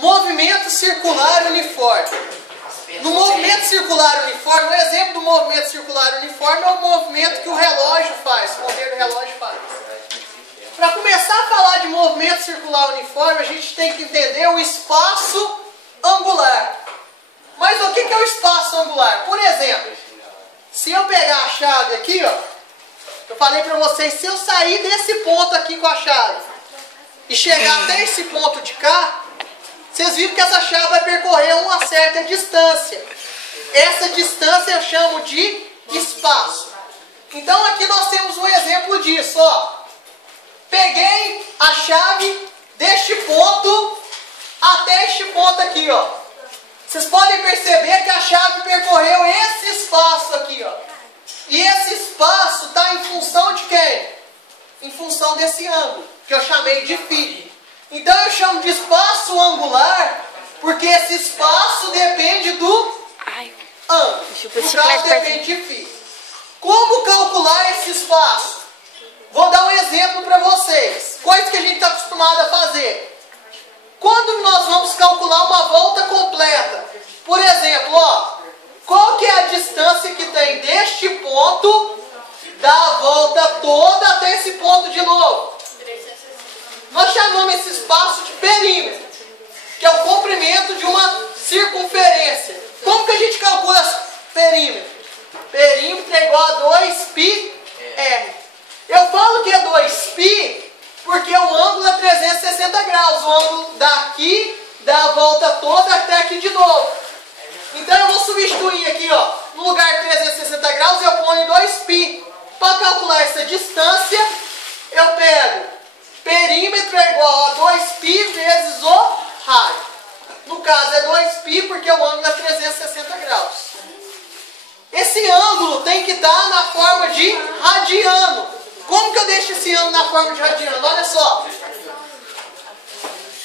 movimento circular uniforme. No movimento circular uniforme, o exemplo do movimento circular uniforme é o movimento que o relógio faz, o ponteiro do relógio faz. Para começar a falar de movimento circular uniforme, a gente tem que entender o espaço angular. Mas o que é o espaço angular? Por exemplo, se eu pegar a chave aqui, ó, eu falei para vocês, se eu sair desse ponto aqui com a chave e chegar até esse ponto de cá, vocês viram que essa chave vai percorrer uma certa distância. Essa distância eu chamo de espaço. Então aqui nós temos um exemplo disso, ó. Peguei a chave deste ponto até este ponto aqui, ó. Vocês podem perceber que a chave percorreu esse espaço aqui, ó. E esse espaço está em função de quem? Em função desse ângulo, que eu chamei de φ. Então eu chamo de espaço angular, porque esse espaço depende do ângulo. No caso, depende de φ. Como calcular esse espaço? Vou dar um exemplo para vocês. Coisa que a gente está acostumado a fazer. Quando nós vamos calcular uma volta completa, por exemplo, ó, qual que é a distância que tem deste ponto da volta toda até esse ponto de novo? Nós chamamos esse espaço de perímetro, que é o comprimento de uma circunferência. Como que a gente calcula perímetro? Perímetro é igual a 2πr. Eu falo que é 2π porque o ângulo é 360 graus. O ângulo daqui, da volta toda até aqui de novo. Então eu vou substituir aqui, ó, no lugar de 360 graus eu ponho 2π. Para calcular essa distância, eu pego perímetro é igual a 2π vezes o raio. No caso é 2π porque o ângulo é 360 graus. Esse ângulo tem que estar na forma de radiano. Como que eu deixo esse ângulo na forma de radiano? Olha só.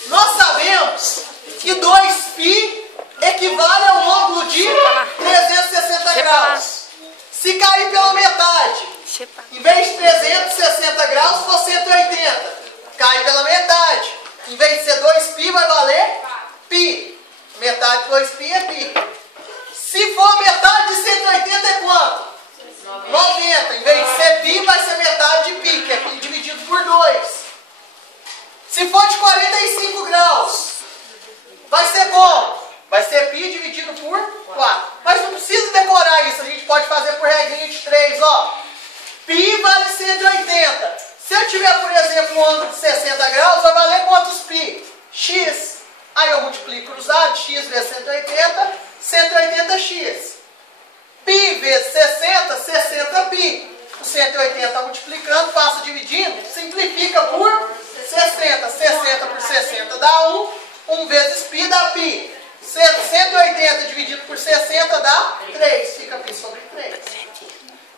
Nós sabemos que 2π equivale a um ângulo de 360 graus. Se cair pela metade, em vez de 360 graus, for 180. Cai pela metade. Em vez de ser 2π, vai valer π. Metade de 2π é π. Se for metade de 180 é quanto? 90. Em vez de ser π, vai ser metade de π, que é π dividido por 2. Se for de 45 graus, vai ser como? Vai ser π dividido por 4. Mas não precisa decorar isso, a gente pode fazer por regrinha de 3, ó. π vale 180. Se eu tiver, por exemplo, um ângulo de 60 graus, vai valer quantos π? X. Aí eu multiplico cruzado, x vezes 180, 180x. π vezes 60, 60π. O 180 multiplicando, passa dividindo, simplifica por 60. 60 por 60 dá 1. 1 vezes π dá π. 180 dividido por 60 dá 3. Fica π sobre 3.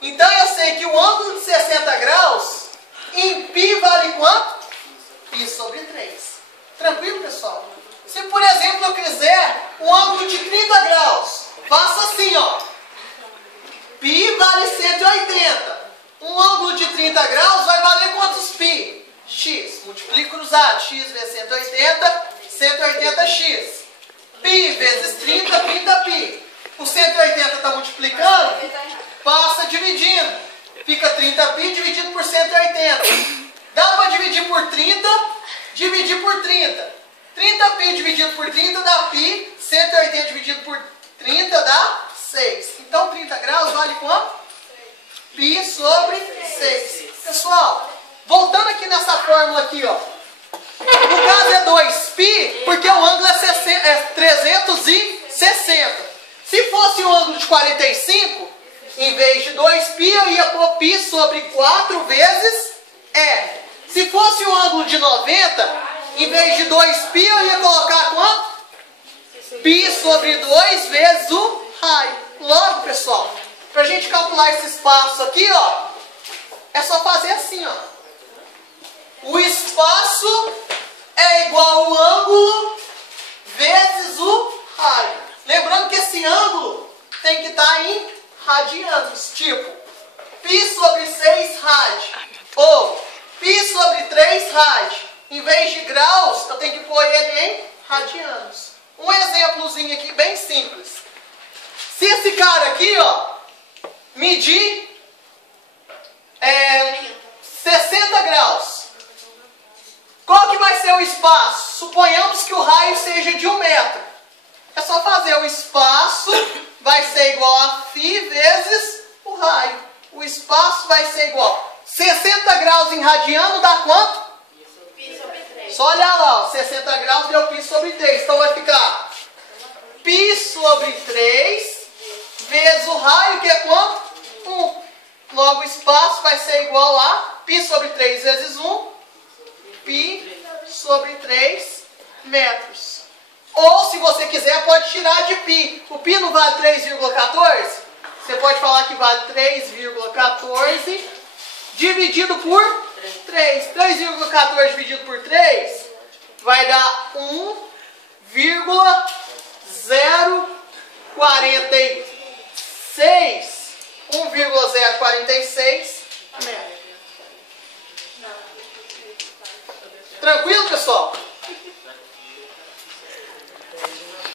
Então eu sei que o ângulo de 60 graus em π vale quanto? π sobre 3. Tranquilo, pessoal? Se, por exemplo, eu quiser um ângulo de 30 graus, faço assim, ó. π vale 180. Um ângulo de 30 graus vai valer quantos π? X. Multiplico cruzado. X vezes 180, 180x. π vezes 30, 30π. O 180 está multiplicando, passa dividindo. Fica 30π dividido por 180. Dá para dividir por 30, dividir por 30. 30π dividido por 30 dá π. 180 dividido por 30 dá 6. Então 30 graus vale quanto? π sobre 6. Pessoal, voltando aqui nessa fórmula aqui, ó. No caso é 2π, porque o ângulo é 360. Se fosse um ângulo de 45, em vez de 2π, eu ia pôr π sobre 4 vezes r. Se fosse um ângulo de 90, em vez de 2π, eu ia colocar quanto? π sobre 2 vezes o raio. Logo, pessoal, para a gente calcular esse espaço aqui, ó, é só fazer assim, ó. O espaço é igual ao ângulo vezes o raio. Lembrando que esse ângulo tem que estar em radianos, tipo π sobre 6 rad, ou π sobre 3 rad. Em vez de graus, eu tenho que pôr ele em radianos. Um exemplozinho aqui bem simples. Se esse cara aqui, ó, medir 60 graus, qual que vai ser o espaço? Suponhamos que o raio seja de 1 metro. É só fazer o espaço, vai ser igual a φ vezes o raio. O espaço vai ser igual. 60 graus em radiano dá quanto? Π sobre 3. Só olhar lá, ó, 60 graus deu π sobre 3. Então vai ficar π sobre 3 vezes o raio, que é quanto? 1. Logo o espaço vai ser igual a π sobre 3 vezes 1, π sobre 3 metros. Ou, se você quiser, pode tirar de π. O π não vale 3,14? Você pode falar que vale 3,14 dividido por 3. 3,14 dividido por 3 vai dar 1,046 metros. Tranquilo, pessoal?